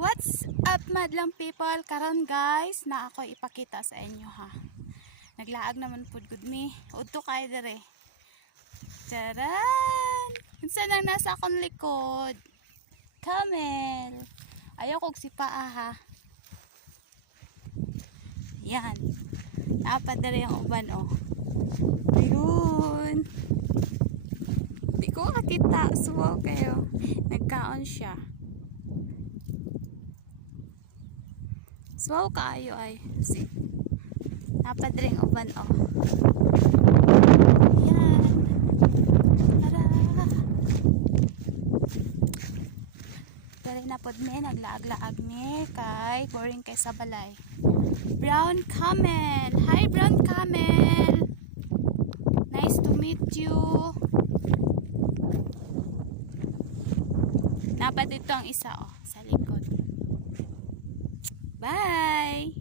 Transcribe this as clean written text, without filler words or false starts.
What's up madlang people? Karon guys, na ako ipakita sa inyo ha. Naglaag naman pud gud mi. Udto kay dire. Taran! Unsa nang nasa akong likod? Camel. Ayaw kog sipaa ha. Yan. Dapat dire ang uban oh. Ayun. Di ko makita. Suwaw kayo. Nagkaon siya. Suwaw kaayo ay. See. Dapat rin uban oh. Yan. Tara. Dali na pod mi. Naglaag-laag ni. Kay boring kay sa balay. Brown camel. Hi brown camel. Nice to meet you. Dapat dito ang isa oh. Sa likod. Bye!